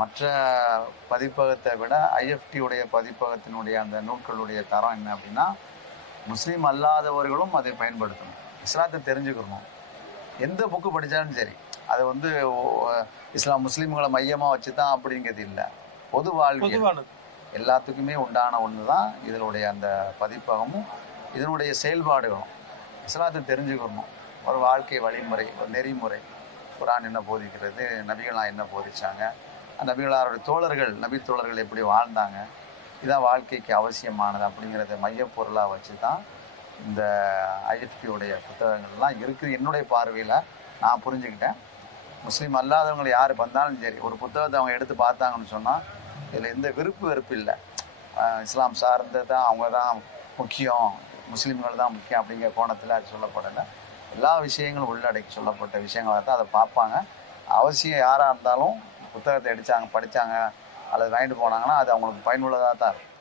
மற்ற பதிப்பகத்தை விட ஐஎஃப்டி உடைய பதிப்பகத்தினுடைய அந்த நூல்களுடைய தரம் என்ன அப்படின்னா, முஸ்லீம் அல்லாதவர்களும் அதை பயன்படுத்தணும், இஸ்லாத்தை தெரிஞ்சுக்கணும். எந்த புக்கு படித்தாலும் சரி, அது வந்து இஸ்லாம் முஸ்லீம்களை மையமாக வச்சு தான் அப்படிங்கிறது இல்லை, பொது வாழ்வில் எல்லாத்துக்குமே உண்டான ஒன்று தான் இதனுடைய அந்த பதிப்பகமும் இதனுடைய செயல்பாடுகளும். இஸ்லாத்தை தெரிஞ்சுக்கணும், ஒரு வாழ்க்கை வழிமுறை, ஒரு நெறிமுறை, குர்ஆன் என்ன போதிக்கிறது, நபிகளாம் என்ன போதிச்சாங்க, நபிகளாருடைய தோழர்கள், நபி தோழர்கள் எப்படி வாழ்ந்தாங்க, இதான் வாழ்க்கைக்கு அவசியமானது அப்படிங்கிறத மையப்பொருளாக வச்சு தான் இந்த ஐஎஃப்டியுடைய புத்தகங்கள்லாம் இருக்குது. என்னுடைய பார்வையில் நான் புரிஞ்சுக்கிட்டேன். முஸ்லீம் அல்லாதவங்களை யார் வந்தாலும் சரி, ஒரு புத்தகத்தை அவங்க எடுத்து பார்த்தாங்கன்னு சொன்னால் இதில் எந்த விருப்பு வெறுப்பு இல்லை. இஸ்லாம் சார்ந்தது தான், அவங்க தான் முக்கியம், முஸ்லீம்கள் தான் முக்கியம் அப்படிங்கிற கோணத்தில் அது சொல்லப்படலை. எல்லா விஷயங்களும் உள்ளடக்கி சொல்லப்பட்ட விஷயங்களாக தான் அதை பார்ப்பாங்க. அவசியம் யாராக இருந்தாலும் புத்தகத்தை படித்தாங்க அல்லது வாங்கிட்டு போனாங்கன்னா அது அவங்களுக்கு பயனுள்ளதாக தான் இருக்கும்.